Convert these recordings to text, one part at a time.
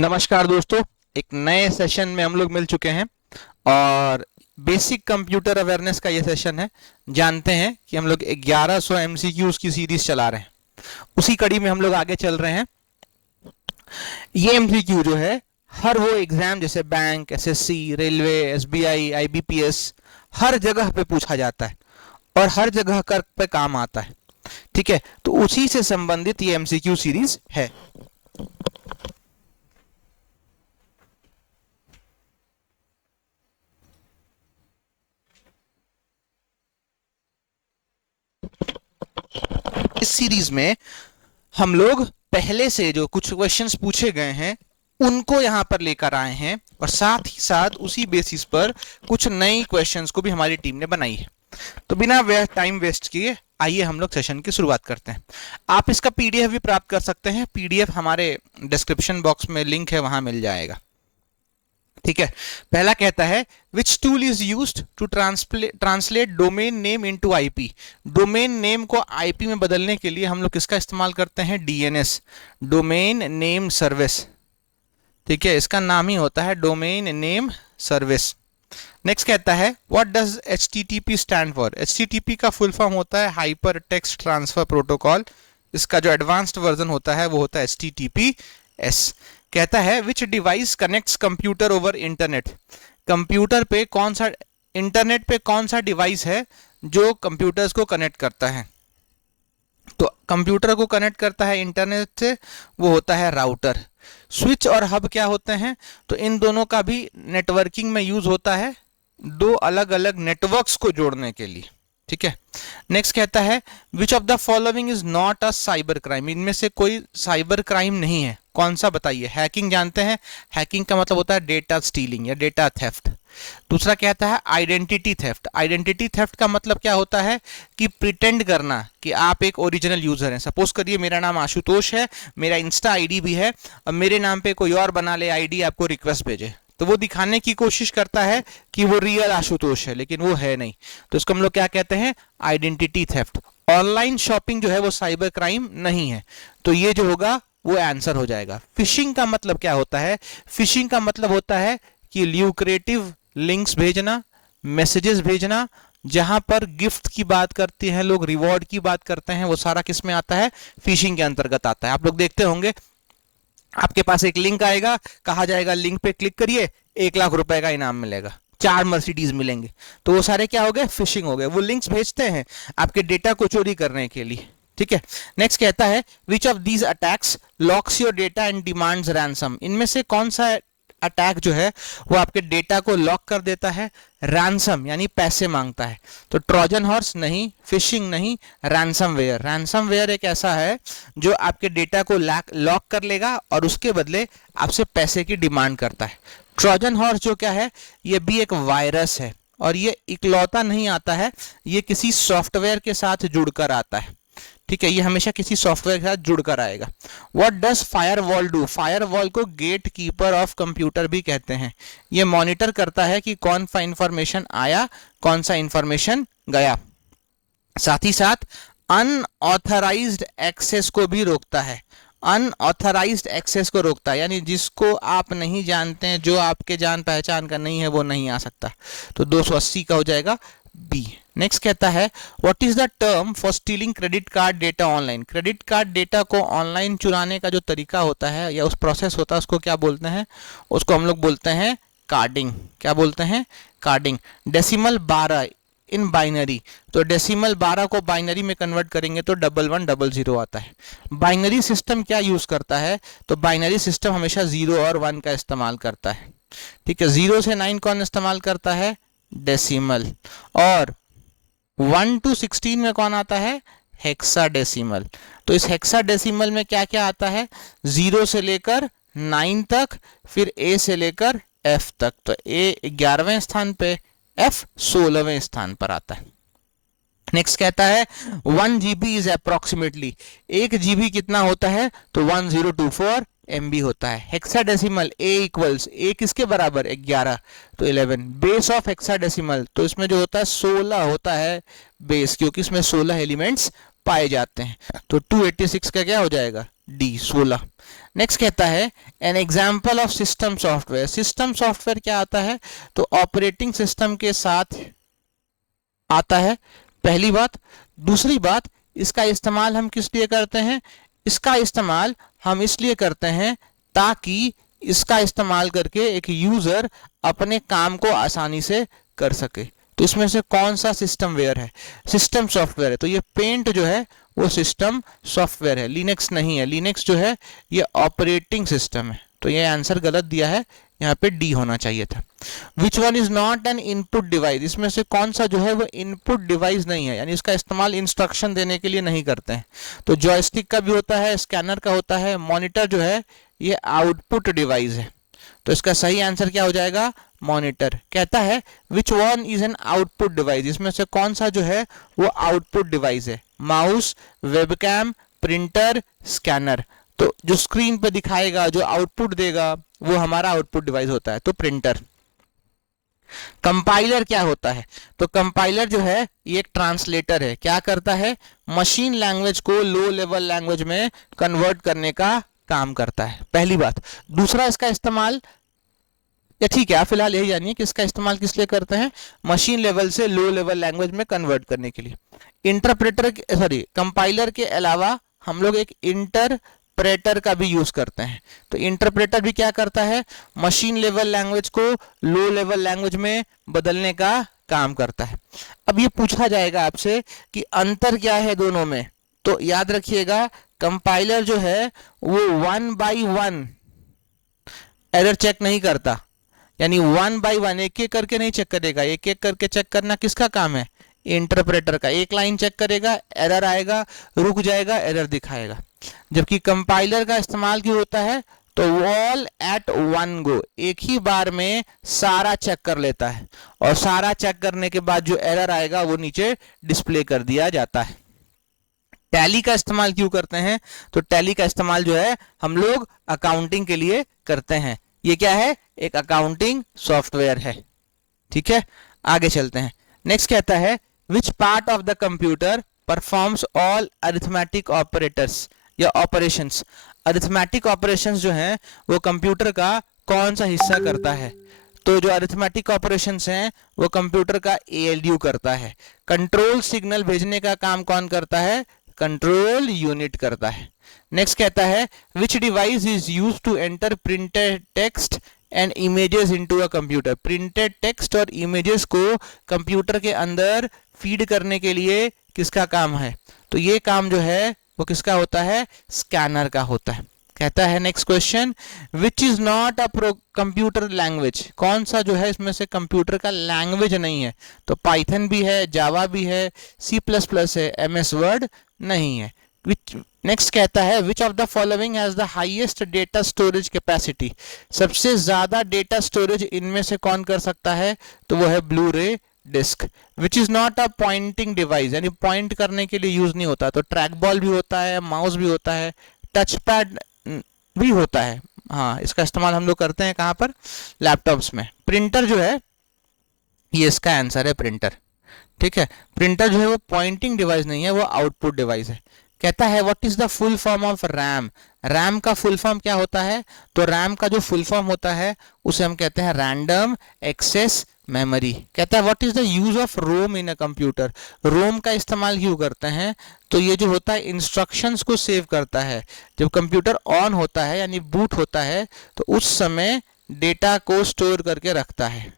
नमस्कार दोस्तों, एक नए सेशन में हम लोग मिल चुके हैं और बेसिक कंप्यूटर अवेयरनेस का ये सेशन है। जानते हैं कि हम लोग 1100 एमसीक्यूज की सीरीज चला रहे हैं, उसी कड़ी में हम लोग आगे चल रहे हैं। ये एमसीक्यू जो है हर वो एग्जाम जैसे bank, SSC, railway, SBI, IBPS हर जगह पे पूछा जाता है और हर जगह कर पे काम आता है। ठीक है, तो उसी से संबंधित ये एमसीक्यू सीरीज है। इस सीरीज में हम लोग पहले से जो कुछ क्वेश्चंस पूछे गए हैं उनको यहां पर लेकर आए हैं और साथ ही साथ उसी बेसिस पर कुछ नई क्वेश्चंस को भी हमारी टीम ने बनाई है। तो बिना टाइम वेस्ट किए आइए हम लोग सेशन की शुरुआत करते हैं। आप इसका पीडीएफ भी प्राप्त कर सकते हैं। पीडीएफ हमारे डिस्क्रिप्शन बॉक्स में लिंक है, वहां मिल जाएगा। ठीक है, पहला कहता है which tool is used to translate domain name into IP. Domain name को आईपी में बदलने के लिए हम लोग किसका इस्तेमाल करते हैं? DNS, domain name service. ठीक है, इसका नाम ही होता है डोमेन नेम सर्विस। नेक्स्ट कहता है what does HTTP stand for. HTTP का फुल फॉर्म होता है हाइपर टेक्स्ट ट्रांसफर प्रोटोकॉल। इसका जो एडवांस्ड वर्जन होता है वो होता है एचटीटीपीएस। कहता है which device connects computer over internet. Computer पे कौन सा, इंटरनेट पे कौन सा डिवाइस है जो कंप्यूटर्स को कनेक्ट करता है? तो कंप्यूटर को कनेक्ट करता है इंटरनेट से, वो होता है राउटर। स्विच और हब क्या होते हैं? तो इन दोनों का भी नेटवर्किंग में यूज होता है, दो अलग अलग नेटवर्क्स को जोड़ने के लिए। ठीक है, नेक्स्ट कहता है which of the following is not a cyber crime. इनमें से कोई साइबर क्राइम नहीं है, कौन सा बताइए? हैकिंग जानते हैं, हैकिंग का मतलब होता है डेटा स्टीलिंग या डेटा थेफ्ट। दूसरा कहता है आइडेंटिटी थेफ्ट। आइडेंटिटी थेफ्ट का मतलब क्या होता है कि प्रिटेंड करना कि आप एक ओरिजिनल यूजर हैं। सपोज करिए मेरा नाम आशुतोष है, मेरा इंस्टा आईडी भी है, अब मेरे नाम पे कोई और बना ले आईडी, आपको रिक्वेस्ट भेजे, तो वो दिखाने की कोशिश करता है कि वो रियल आशुतोष है, लेकिन वो है नहीं। तो इसको हम लोग क्या कहते हैं? Identity theft. ऑनलाइन शॉपिंग जो है वो साइबर क्राइम नहीं है, तो ये जो होगा वो आंसर हो जाएगा। फिशिंग का मतलब क्या होता है? फिशिंग का मतलब होता है कि ल्यूक्रेटिव लिंक्स भेजना, मैसेजेस भेजना, जहां पर गिफ्ट की बात करते हैं लोग, रिवॉर्ड की बात करते हैं, वो सारा किस में आता है? फिशिंग के अंतर्गत आता है। आप लोग देखते होंगे आपके पास एक लिंक आएगा, कहा जाएगा लिंक पे क्लिक करिए, 1 लाख रुपए का इनाम मिलेगा, 4 मर्सिडीज मिलेंगे। तो वो सारे क्या हो गए? फिशिंग हो गए। वो लिंक्स भेजते हैं आपके डेटा को चोरी करने के लिए। ठीक है, नेक्स्ट कहता है which of these attacks locks your data and demands ransom. इनमें से कौन सा अटैक जो है वो आपके डेटा को लॉक कर देता है, रैंसम यानी पैसे मांगता है? तो ट्रोजन हॉर्स नहीं, फिशिंग नहीं, रैंसमवेयर। रैंसमवेयर एक ऐसा है जो आपके डेटा को लॉक कर लेगा और उसके बदले आपसे पैसे की डिमांड करता है। ट्रोजन हॉर्स जो क्या है, ये भी एक वायरस है और ये इकलौता नहीं आता है, ये किसी सॉफ्टवेयर के साथ जुड़कर आता है। ठीक है, ये हमेशा किसी सॉफ्टवेयर के साथ जुड़कर आएगा। What does firewall do. Firewall को गेट कीपर ऑफ कंप्यूटर भी कहते हैं। ये मॉनिटर करता है कि कौन सा इंफॉर्मेशन आया, कौन सा इंफॉर्मेशन गया। साथ ही साथ अनऑथराइज्ड एक्सेस को भी रोकता है। अनऑथराइज्ड एक्सेस को रोकता है, यानी जिसको आप नहीं जानते हैं, जो आपके जान पहचान का नहीं है, वो नहीं आ सकता। तो 280 का हो जाएगा बी। नेक्स्ट कहता है what is the term for stealing credit card data online. Credit card data को ऑनलाइन चुराने का जो तरीका होता है या उस प्रोसेस होता है उसको क्या बोलते हैं? उसको हम लोग बोलते हैं कार्डिंग। क्या बोलते हैं? कार्डिंग। डेसिमल 12 इन बाइनरी, तो डेसिमल 12 को बाइनरी में कन्वर्ट करेंगे तो 1100 आता है। बाइनरी सिस्टम क्या यूज करता है? तो बाइनरी सिस्टम हमेशा 0 और 1 का इस्तेमाल करता है। ठीक है, 0 से 9 कौन इस्तेमाल करता है? डेसिमल। और 1 to 16 में कौन आता है? हेक्साडेसिमल। तो इस हेक्साडेसिमल में क्या क्या आता है? 0 से लेकर 9 तक, फिर ए से लेकर एफ तक। तो ए 11वें स्थान पे, एफ 16वें स्थान पर आता है। नेक्स्ट कहता है 1 GB इज अप्रोक्सीमेटली। 1 GB कितना होता है? तो 1024 MB होता है। हेक्साडेसिमल ए इक्वल्स, ए किसके बराबर? 11, तो 11। बेस ऑफ हेक्साडेसिमल, तो इसमें जो होता है 16 होता है बेस, क्योंकि इसमें 16 एलिमेंट्स पाए जाते हैं। तो 286 का क्या हो जाएगा? डी 16। नेक्स्ट कहता है an example of system software. System software क्या आता है, तो ऑपरेटिंग सिस्टम के साथ आता है, पहली बात। दूसरी बात, इसका इस्तेमाल हम किस लिए करते हैं, इसका इस्तेमाल हम इसलिए करते हैं ताकि इसका इस्तेमाल करके एक यूजर अपने काम को आसानी से कर सके। तो इसमें से कौन सा सिस्टम वेयर है, सिस्टम सॉफ्टवेयर है। तो ये पेंट जो है वो सिस्टम सॉफ्टवेयर है, लिनक्स नहीं है। लिनक्स जो है ये ऑपरेटिंग सिस्टम है। तो ये आंसर गलत दिया है, यहाँ पे डी होना चाहिए था। Which one is not an input device, इसमें से कौन सा जो है वो इनपुट डिवाइस नहीं है, यानी इसका इस्तेमाल इंस्ट्रक्शन देने के लिए नहीं करते हैं। तो जॉयस्टिक का भी होता है, स्कैनर का होता है, मॉनिटर जो है ये आउटपुट डिवाइस है। तो इसका सही आंसर क्या हो जाएगा, मॉनिटर। कहता है which one is an output device, इसमें से कौन सा जो है वो आउटपुट डिवाइस है, माउस, वेबकैम, प्रिंटर, स्कैनर। तो जो स्क्रीन पे दिखाएगा, जो आउटपुट देगा, वो हमारा आउटपुट डिवाइस होता है, तो प्रिंटर। कंपाइलर क्या होता है, तो कंपाइलर जो है ये एक ट्रांसलेटर है। क्या करता है, मशीन लैंग्वेज को लो लेवल लैंग्वेज में कन्वर्ट करने का काम करता है, पहली बात। दूसरा, इसका इस्तेमाल, या ठीक है आप फिलहाल यही जानिए कि इसका इस्तेमाल किस लिए करते हैं, मशीन लेवल से लो लेवल लैंग्वेज में कन्वर्ट करने के लिए। इंटरप्रेटर सॉरी कंपाइलर के अलावा हम लोग एक इंटरप्रेटर का भी यूज करते हैं। तो इंटरप्रेटर भी क्या करता है, मशीन लेवल लैंग्वेज को लो लेवल लैंग्वेज में बदलने का काम करता है। अब ये पूछा जाएगा आपसे कि अंतर क्या है दोनों में, तो याद रखिएगा कंपाइलर जो है वो 1 by 1 एरर चेक नहीं करता, यानी 1 by 1 एक एक करके नहीं चेक करेगा। एक एक करके चेक करना किसका काम है, इंटरप्रेटर का। एक लाइन चेक करेगा, एरर आएगा, रुक जाएगा, एरर दिखाएगा। जबकि कंपाइलर का इस्तेमाल क्यों होता है, तो ऑल एट वन गो, एक ही बार में सारा चेक कर लेता है, और सारा चेक करने के बाद जो एरर आएगा वो नीचे डिस्प्ले कर दिया जाता है। टैली का इस्तेमाल क्यों करते हैं, तो टैली का इस्तेमाल जो है हम लोग अकाउंटिंग के लिए करते हैं। ये क्या है, एक अकाउंटिंग सॉफ्टवेयर है। ठीक है, आगे चलते हैं। नेक्स्ट कहता है which part of the computer performs all arithmetic operators या ऑपरेशंस। अरिथमेटिक ऑपरेशंस जो हैं वो कंप्यूटर का कौन सा हिस्सा करता है, तो जो अरिथमेटिक ऑपरेशंस हैं वो कंप्यूटर का ALU करता है। कंट्रोल सिग्नल भेजने का काम कौन करता है, कंट्रोल यूनिट करता है। नेक्स्ट कहता है which device is used to enter printed text and images into a computer. Printed text और इमेजेस को कंप्यूटर के अंदर फीड करने के लिए किसका काम है, तो ये काम जो है वो किसका होता है, स्कैनर का होता है। कहता है next question which is not a computer language, कौन सा जो है इसमें से कंप्यूटर का लैंग्वेज नहीं है, तो पाइथन भी है, जावा भी है, C++ है, MS वर्ड नहीं है। नेक्स्ट कहता है which of the following has the highest data storage capacity. सबसे ज्यादा डेटा स्टोरेज इनमें से कौन कर सकता है, तो वो है Blu-ray disc. Which is not a pointing device, यानी पॉइंट करने के लिए यूज नहीं होता, तो ट्रैक बॉल भी होता है, माउस भी होता है, टच पैड भी होता है। हाँ, इसका इस्तेमाल हम लोग करते हैं कहाँ पर, लैपटॉप्स में। प्रिंटर जो है ये इसका आंसर है, प्रिंटर। ठीक है, प्रिंटर जो है वो पॉइंटिंग डिवाइस नहीं है, वो आउटपुट डिवाइस है। कहता है what is the full form of RAM. RAM का फुल फॉर्म क्या होता है, तो रैम का जो फुल फॉर्म होता है उसे हम कहते हैं रैंडम एक्सेस मेमोरी। कहता है what is the use of ROM in a computer. ROM का इस्तेमाल क्यों करते हैं, तो ये जो होता है इंस्ट्रक्शंस को सेव करता है। जब कंप्यूटर ऑन होता है यानी बूट होता है तो उस समय डेटा को स्टोर करके रखता है।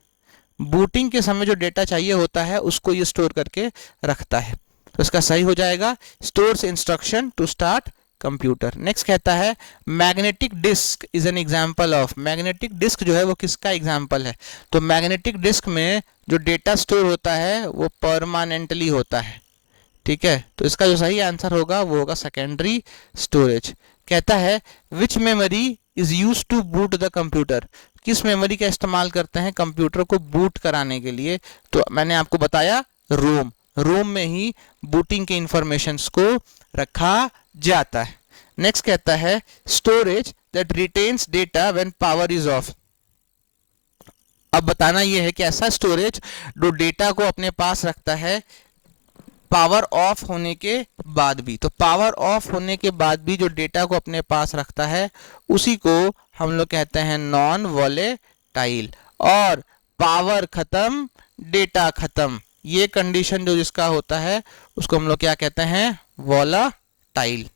बूटिंग के समय जो डेटा चाहिए होता है उसको ये स्टोर करके रखता है। तो इसका सही हो जाएगा stores instruction to start computer. Next कहता है magnetic disk is an example of. Magnetic disk जो है वो किसका एग्जांपल है, तो मैग्नेटिक डिस्क में जो डेटा स्टोर होता है वो परमानेंटली होता है। ठीक है, तो इसका जो सही आंसर होगा वो होगा सेकेंडरी स्टोरेज। कहता है which memory is used to boot the computer. किस मेमोरी का इस्तेमाल करते हैं कंप्यूटर को बूट कराने के लिए, तो मैंने आपको बताया रोम। रोम में ही बूटिंग के इंफॉर्मेशंस को रखा जाता है। नेक्स्ट कहता है storage that retains data when power is of. अब बताना यह है कि ऐसा स्टोरेज जो डेटा को अपने पास रखता है पावर ऑफ होने के बाद भी, तो पावर ऑफ होने के बाद भी जो डेटा को अपने पास रखता है उसी को हम लोग कहते हैं नॉन वॉलेटाइल। और पावर खत्म डेटा खत्म, ये कंडीशन जो जिसका होता है उसको हम लोग क्या कहते हैं, वॉलाटाइल।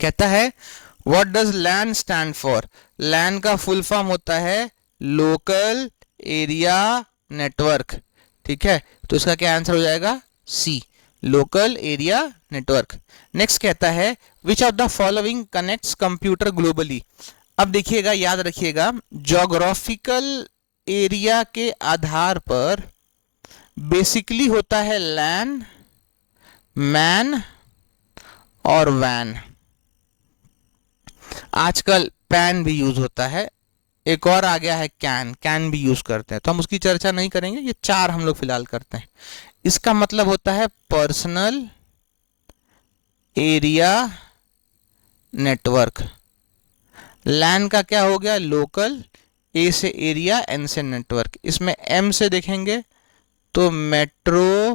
कहता है what does LAN stand for, LAN का फुल फॉर्म होता है लोकल एरिया नेटवर्क। ठीक है, तो इसका क्या आंसर हो जाएगा, सी, लोकल एरिया नेटवर्क। नेक्स्ट कहता है which of the following connects computer globally. अब देखिएगा, याद रखिएगा, ज्योग्राफिकल एरिया के आधार पर बेसिकली होता है लैन, मैन और वैन। आजकल पैन भी यूज होता है, एक और आ गया है कैन, कैन भी यूज करते हैं, तो हम उसकी चर्चा नहीं करेंगे, ये चार हम लोग फिलहाल करते हैं। इसका मतलब होता है पर्सनल एरिया नेटवर्क। लैन का क्या हो गया, लोकल, ए से एरिया, एन से नेटवर्क। इसमें एम से देखेंगे तो मेट्रोपॉलिटन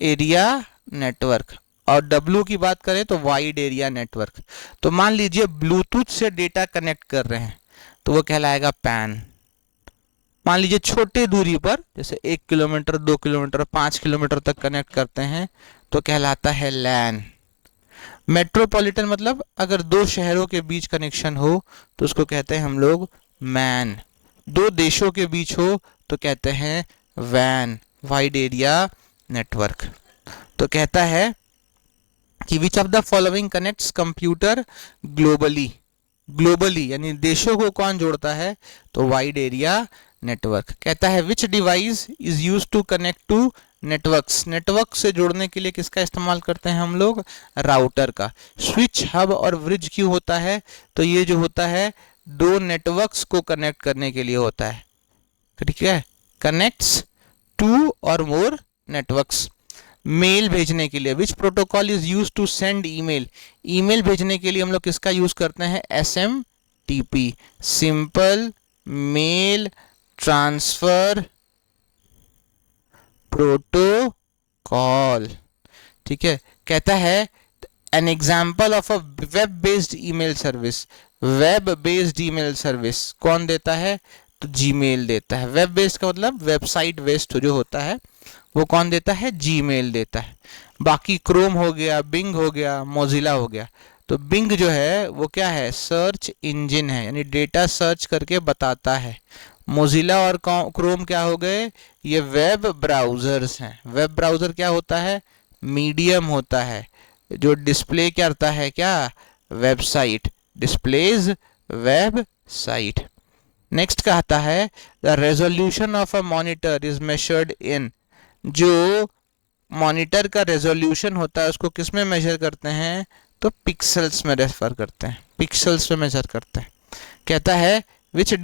एरिया नेटवर्क, और डब्ल्यू की बात करें तो वाइड एरिया नेटवर्क। तो मान लीजिए ब्लूटूथ से डेटा कनेक्ट कर रहे हैं तो वो कहलाएगा पैन। मान लीजिए छोटे दूरी पर, जैसे 1 किलोमीटर 2 किलोमीटर 5 किलोमीटर तक कनेक्ट करते हैं तो कहलाता है लैन। मेट्रोपॉलिटन मतलब अगर दो शहरों के बीच कनेक्शन हो तो उसको कहते हैं हम लोग मैन। दो देशों के बीच हो तो कहते हैं वैन, वाइड एरिया नेटवर्क। तो कहता है कि which of the following connects computer globally, globally यानी देशों को कौन जोड़ता है, तो वाइड एरिया नेटवर्क। कहता है which device is used to connect to networks, network से जोड़ने के लिए किसका इस्तेमाल करते हैं हम लोग, राउटर का। स्विच, हब और ब्रिज क्यों होता है, तो ये जो होता है दो नेटवर्क्स को कनेक्ट करने के लिए होता है। ठीक है, कनेक्ट्स टू और मोर नेटवर्क्स। मेल भेजने के लिए, which protocol is use to send email, email भेजने के लिए हम लोग किसका यूज करते हैं, SMTP, simple mail transfer protocol. ठीक है, कहता है an example of a web based email service, web based email service कौन देता है, तो जीमेल देता है। वेब बेस्ड का मतलब वेबसाइट बेस्ड जो होता है वो कौन देता है, जीमेल देता है। बाकी क्रोम हो गया, बिंग हो गया, मोजिला हो गया। तो बिंग जो है वो क्या है, सर्च इंजन है, यानी डेटा सर्च करके बताता है। मोजिला और क्रोम क्या हो गए, ये वेब ब्राउजर्स हैं। वेब ब्राउजर क्या होता है, मीडियम होता है जो डिस्प्ले करता है क्या, वेबसाइट, डिस्प्लेज वेबसाइट। नेक्स्ट कहता है the resolution of a monitor is measured in, जो मॉनिटर का रेजोल्यूशन होता है उसको किस में मेजर करते हैं, तो पिक्सल्स में रेफर करते हैं, पिक्सल्स में मेजर करते हैं। कहता है which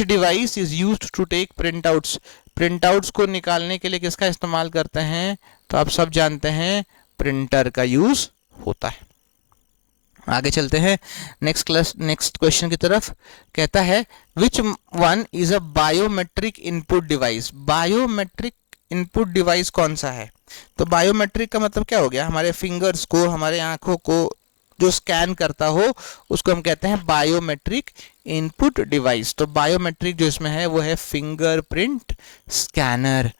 device is used to take printouts, printouts को निकालने के लिए किसका इस्तेमाल करते हैं, तो आप सब जानते हैं प्रिंटर का यूज होता है। आगे चलते हैं नेक्स्ट क्वेश्चन की तरफ। कहता है which one is a biometric input device, biometric input device कौन सा है, तो बायोमेट्रिक का मतलब क्या हो गया, हमारे फिंगर्स को, हमारे आंखों को जो स्कैन करता हो उसको हम कहते हैं बायोमेट्रिक इनपुट डिवाइस। तो बायोमेट्रिक जो इसमें है वो है fingerprint scanner.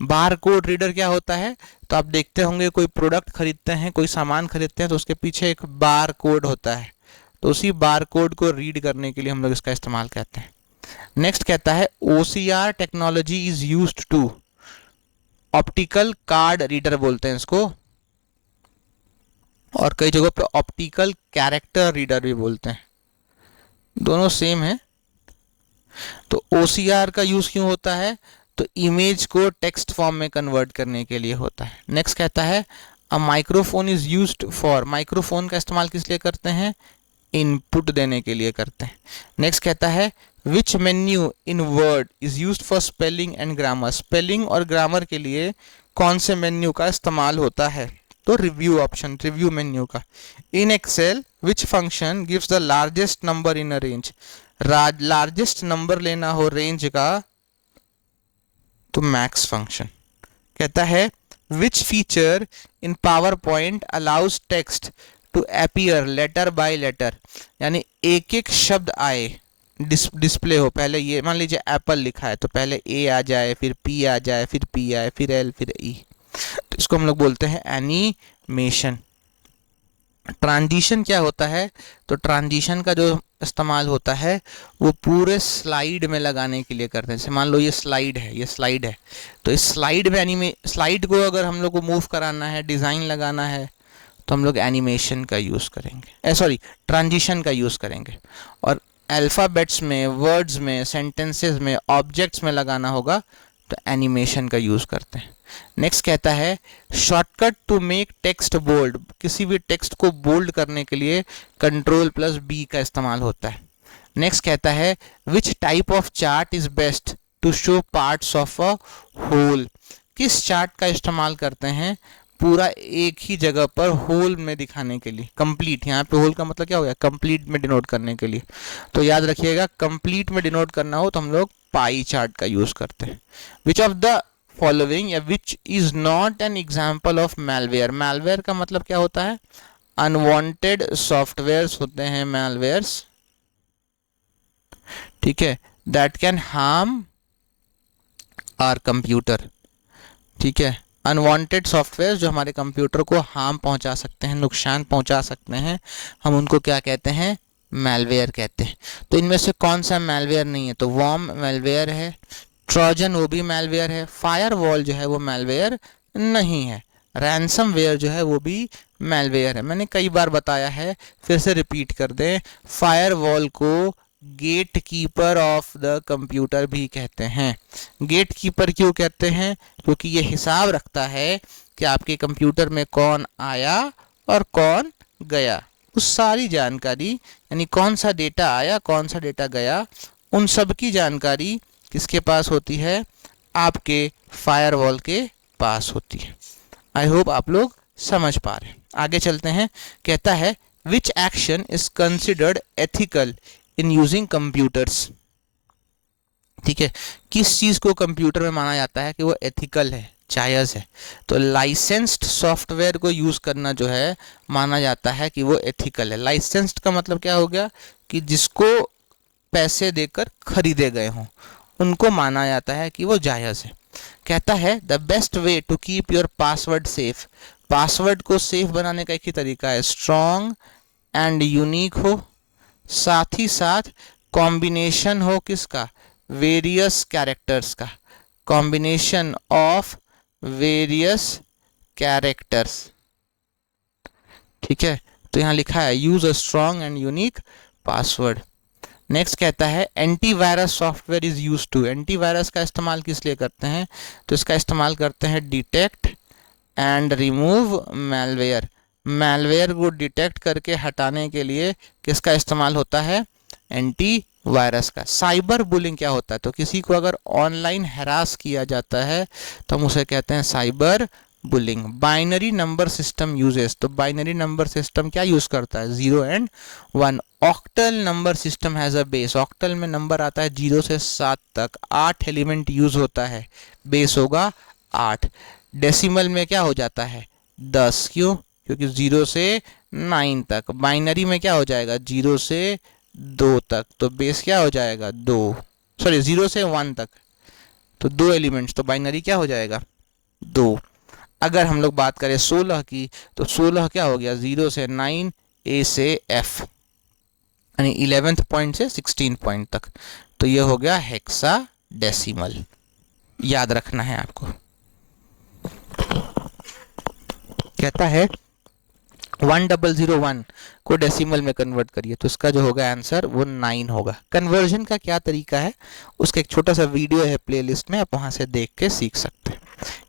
Bar code reader क्या होता है, तो आप देखते होंगे कोई प्रोडक्ट खरीदते हैं, कोई सामान खरीदते हैं तो उसके पीछे एक बार कोड होता है, तो उसी बार कोड को रीड करने के लिए हम लोग इसका इस्तेमाल करते हैं। नेक्स्ट कहता है OCR technology is used to, optical card reader बोलते हैं इसको, और कई जगहों पे ऑप्टिकल कैरेक्टर रीडर भी बोलते हैं, दोनों सेम है। तो OCR का यूज क्यों होता है, तो इमेज को टेक्स्ट फॉर्म में कन्वर्ट करने के लिए होता है। नेक्स्ट कहता है a microphone is used for, microphone का इस्तेमाल किस लिए करते हैं, इनपुट देने के लिए करते हैं। नेक्स्ट कहता है विच menu in word is used for spelling and grammar, spelling और ग्रामर के लिए कौन से मेन्यू का इस्तेमाल होता है, तो रिव्यू ऑप्शन, रिव्यू मेन्यू का। In excel which function gives the largest number in a range, largest number लेना हो रेंज का तो मैक्स फंक्शन। कहता है which feature in PowerPoint allows text to appear letter by letter, यानी एक एक शब्द आए, डिस्प्ले हो। पहले ये मान लीजिए एप्पल लिखा है तो पहले ए आ जाए, फिर पी आ जाए, फिर पी आए, फिर एल, फिर ई, तो इसको हम लोग बोलते हैं एनिमेशन। ट्रांजिशन क्या होता है? तो ट्रांजिशन का जो इस्तेमाल होता है वो पूरे स्लाइड में लगाने के लिए करते हैं। जैसे मान लो ये स्लाइड है, ये स्लाइड है, तो इस स्लाइड में स्लाइड को अगर हम लोग को मूव कराना है, डिज़ाइन लगाना है, तो हम लोग एनिमेशन का यूज़ करेंगे, सॉरी ट्रांजिशन का यूज़ करेंगे। और अल्फ़ाबेट्स में, वर्ड्स में, सेंटेंसेस में, ऑब्जेक्ट्स में लगाना होगा तो एनिमेशन का यूज़ करते हैं। नेक्स्ट कहता है shortcut to make text bold, किसी भी टेक्स्ट को बोल्ड करने के लिए Ctrl+B का इस्तेमाल होता है। नेक्स्ट कहता है which type of chart is best to show parts of a whole, किस चार्ट का इस्तेमाल करते हैं पूरा एक ही जगह पर होल में दिखाने के लिए। कंप्लीट, यहाँ पे होल का मतलब क्या हो गया? कंप्लीट में डिनोट करने के लिए। तो याद रखिएगा कंप्लीट में डिनोट करना हो तो हम लोग पाई चार्ट का यूज करते हैं। विच ऑफ द फॉलोइंग या विच is not an example of malware, malware का मतलब क्या होता है? अनवांटेड सॉफ्टवेयर्स होते हैं मैलवेयर्स, ठीक है, that can harm our computer, ठीक है। अनवांटेड सॉफ्टवेयर जो हमारे कंप्यूटर को हार्म पहुंचा सकते हैं, नुकसान पहुंचा सकते हैं, हम उनको क्या कहते हैं? मैलवेयर कहते हैं। तो इनमें से कौन सा मैलवेयर नहीं है? तो वॉर्म मैलवेयर है, ट्रोजन वो भी मैलवेयर है, फायरवॉल जो है वो मैलवेयर नहीं है, रैंसमवेयर जो है वो भी मैलवेयर है। मैंने कई बार बताया है, फिर से रिपीट कर दें, फायरवॉल को gatekeeper of the computer भी कहते हैं। गेट कीपर क्यों कहते हैं? क्योंकि ये हिसाब रखता है कि आपके कंप्यूटर में कौन आया और कौन गया, उस सारी जानकारी, यानी कौन सा डेटा आया, कौन सा डेटा गया, उन सब की जानकारी किसके पास होती है? आपके फायरवॉल के पास होती है। आई होप आप लोग समझ पा रहे हैं। आगे चलते हैं। कहता है विच action is considered ethical in using computers, ठीक है, किस चीज को कंप्यूटर में माना जाता है कि वो एथिकल है, जायज है? तो लाइसेंस्ड सॉफ्टवेयर को यूज करना जो है माना जाता है कि वो एथिकल है। लाइसेंस्ड का मतलब क्या हो गया? कि जिसको पैसे देकर खरीदे गए हों, उनको माना जाता है कि वो जायज है। कहता है the best way to keep your password safe, password को सेफ बनाने का एक ही तरीका है, स्ट्रॉन्ग एंड यूनिक हो, साथ ही साथ कॉम्बिनेशन हो किसका? वेरियस कैरेक्टर्स का, कॉम्बिनेशन ऑफ वेरियस कैरेक्टर्स, ठीक है। तो यहाँ लिखा है use a strong and unique password. Next कहता है antivirus software is use to, antivirus का इस्तेमाल किस लिए करते हैं? तो इसका इस्तेमाल करते हैं detect and remove malware, malware को डिटेक्ट करके हटाने के लिए किसका इस्तेमाल होता है? एंटीवायरस का। साइबर बुलिंग क्या होता है? तो किसी को अगर ऑनलाइन हैरास किया जाता है तो हम उसे कहते हैं cyber bullying. Binary number system uses, तो बाइनरी नंबर सिस्टम क्या यूज करता है? 0 and 1। Octal number system has a base, octal में नंबर आता है 0 से 7 तक, 8 एलिमेंट यूज होता है, बेस होगा 8। डेसिमल में क्या हो जाता है? 10, क्यों? क्योंकि 0 से 9 तक। बाइनरी में क्या हो जाएगा? 0 से 2 तक, तो बेस क्या हो जाएगा? 2, सॉरी 0 से 1 तक, तो 2 एलिमेंट्स, तो बाइनरी क्या हो जाएगा? 2। अगर हम लोग बात करें 16 की, तो 16 क्या हो गया? 0 से 9, ए से एफ, यानी 11th पॉइंट से 16 पॉइंट तक, तो ये हो गया हेक्साडेसिमल। याद रखना है आपको। कहता है 1001 को डेसिमल में कन्वर्ट करिए, तो इसका जो होगा आंसर वो 9 होगा। कन्वर्जन का क्या तरीका है उसका एक छोटा सा वीडियो है प्लेलिस्ट में, आप वहां से देख के सीख सकते हैं।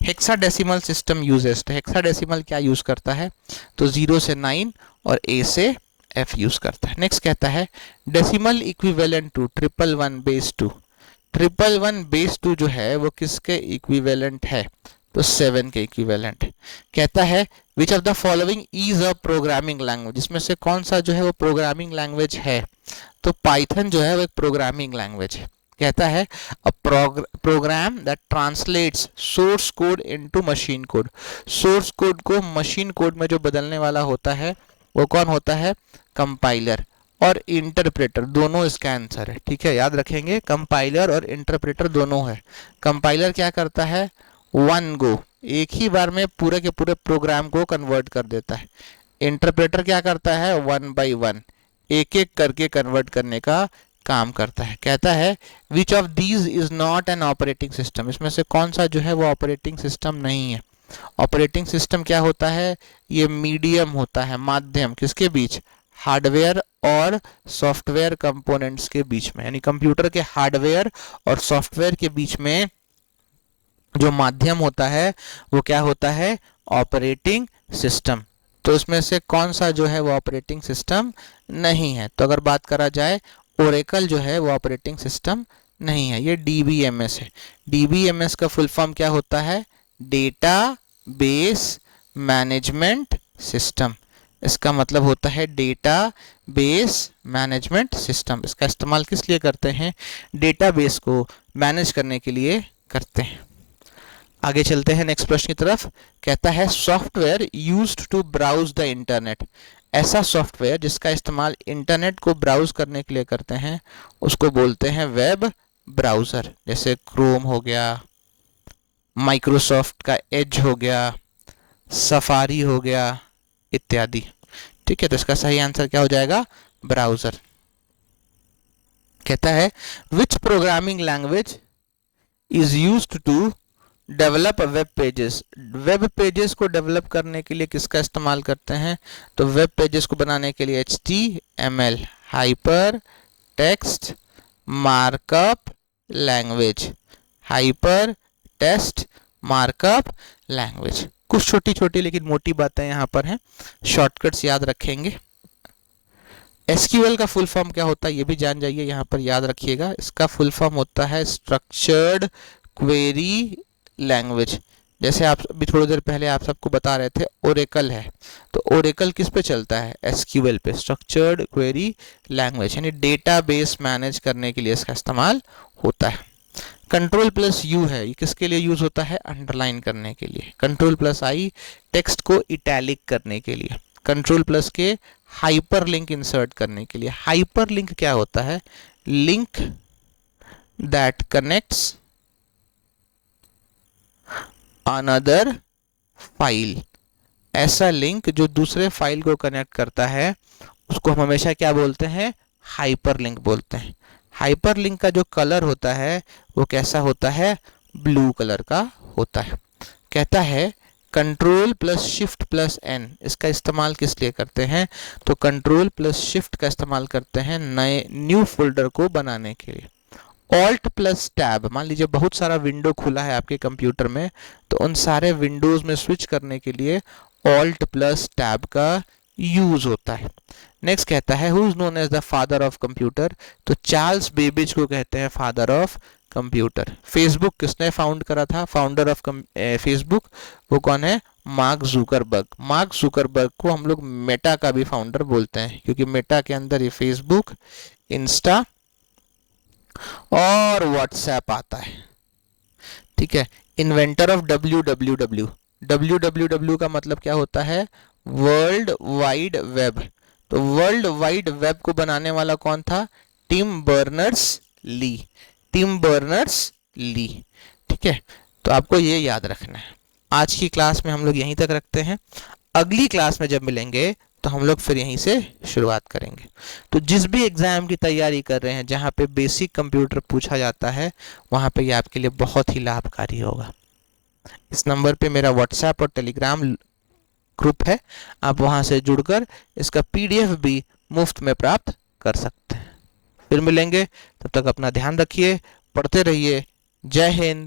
हेक्साडेसिमल सिस्टम यूजेस, तो हेक्साडेसिमल क्या यूज करता है? तो 0 से 9 और ए से एफ यूज करता है। नेक्स्ट कहता है डेसिमल इक्विवेलेंट टू 111/2, 111/2 जो है वो किसके इक्विवेलेंट है? तो 7 के इक्विवेलेंट। कहता है which of the following is a programming language, इसमें से कौन सा जो है वो प्रोग्रामिंग लैंग्वेज है? तो पाइथन जो है वो एक प्रोग्रामिंग लैंग्वेज है। कहता है a program that translates source code into machine code. Source code को मशीन कोड में जो बदलने वाला होता है वो कौन होता है? कंपाइलर और इंटरप्रेटर, दोनों इसका आंसर है। ठीक है, याद रखेंगे, कंपाइलर और इंटरप्रेटर दोनों है। कंपाइलर क्या करता है? वन गो, एक ही बार में पूरे के पूरे प्रोग्राम को कन्वर्ट कर देता है। इंटरप्रेटर क्या करता है? वन बाय वन, एक एक करके कन्वर्ट करने का काम करता है। कहता है which of these is not an operating system, इसमें से कौन सा जो है वो ऑपरेटिंग सिस्टम नहीं है। ऑपरेटिंग सिस्टम क्या होता है? ये मीडियम होता है, माध्यम, किसके बीच? हार्डवेयर और सॉफ्टवेयर कंपोनेंट्स के बीच में, यानी कंप्यूटर के हार्डवेयर और सॉफ्टवेयर के बीच में जो माध्यम होता है वो क्या होता है? Operating system. तो इसमें से कौन सा जो है वो ऑपरेटिंग सिस्टम नहीं है? तो अगर बात करा जाए, ओरेकल जो है वो ऑपरेटिंग सिस्टम नहीं है, ये डीबीएमएस है। डीबीएमएस का फुल फॉर्म क्या होता है? Data base management system. इसका मतलब होता है डेटा बेस मैनेजमेंट सिस्टम। इसका इस्तेमाल किस लिए करते हैं? डेटाबेस को मैनेज करने के लिए करते हैं। आगे चलते हैं नेक्स्ट प्रश्न की तरफ। कहता है software used to browse the internet, ऐसा सॉफ्टवेयर जिसका इस्तेमाल इंटरनेट को ब्राउज करने के लिए करते हैं उसको बोलते हैं वेब ब्राउज़र। जैसे क्रोम हो गया, माइक्रोसॉफ्ट का एज हो गया, सफारी हो गया इत्यादि। ठीक है, तो इसका सही आंसर क्या हो जाएगा? ब्राउज़र। कहता है which programming language is used to develop web pages, web pages को डेवलप करने के लिए किसका इस्तेमाल करते हैं? तो वेब पेजेस को बनाने के लिए HTML, hyper text markup language, hyper text markup language. कुछ छोटी छोटी लेकिन मोटी बातें यहाँ पर हैं, शॉर्टकट्स याद रखेंगे। SQL का फुल फॉर्म क्या होता है ये भी जान जाइए, यहाँ पर याद रखिएगा। इसका फुल फॉर्म होता है स्ट्रक्चर्ड क्वेरी लैंग्वेज। जैसे आप अभी थोड़ी देर पहले आप सबको बता रहे थे ओरेकल है, तो ओरेकल किस पे चलता है? SQL पे, स्ट्रक्चर्ड क्वेरी लैंग्वेज, यानी डेटाबेस मैनेज करने के लिए इसका इस्तेमाल होता है। कंट्रोल प्लस यू है, ये किसके लिए यूज होता है? अंडरलाइन करने के लिए। कंट्रोल प्लस आई टेक्स्ट को इटैलिक करने के लिए। कंट्रोल प्लस के हाइपर लिंक इंसर्ट करने के लिए। हाइपर लिंक क्या होता है? Link that connects another file, ऐसा लिंक जो दूसरे फाइल को कनेक्ट करता है उसको हम हमेशा क्या बोलते हैं? हाइपर लिंक बोलते हैं। हाइपर लिंक का जो कलर होता है वो कैसा होता है? ब्लू कलर का होता है। कहता है control plus shift plus N, इसका इस्तेमाल किस लिए करते हैं? तो कंट्रोल प्लस शिफ्ट का इस्तेमाल करते हैं नए न्यू फोल्डर को बनाने के लिए। ऑल्ट प्लस टैब, मान लीजिए बहुत सारा विंडो खुला है आपके कंप्यूटर में, तो उन सारे विंडोज में स्विच करने के लिए ऑल्ट प्लस टैब का यूज होता है। नेक्स्ट कहता है who is known as the father of computer, तो चार्ल्स बेबेज को कहते हैं फादर ऑफ कंप्यूटर। फेसबुक किसने फाउंड करा था? फाउंडर ऑफ फेसबुक वो कौन है? Mark Zuckerberg. मार्क जुकरबर्ग को हम लोग मेटा का भी फाउंडर बोलते हैं, क्योंकि मेटा के अंदर ये फेसबुक, इंस्टा और व्हाट्सएप आता है। ठीक है, इन्वेंटर ऑफ www, www का मतलब क्या होता है? World wide web. तो वर्ल्ड वाइड वेब को बनाने वाला कौन था? Tim Berners Lee. Tim Berners Lee. ठीक है, तो आपको ये याद रखना है। आज की क्लास में हम लोग यहीं तक रखते हैं। अगली क्लास में जब मिलेंगे तो हम लोग फिर यहीं से शुरुआत करेंगे। तो जिस भी एग्जाम की तैयारी कर रहे हैं जहाँ पे बेसिक कंप्यूटर पूछा जाता है वहाँ पे ये आपके लिए बहुत ही लाभकारी होगा। इस नंबर पे मेरा व्हाट्सएप और टेलीग्राम ग्रुप है, आप वहाँ से जुड़कर इसका PDF भी मुफ्त में प्राप्त कर सकते हैं। फिर मिलेंगे, तब तक अपना ध्यान रखिए, पढ़ते रहिए। जय हिंद,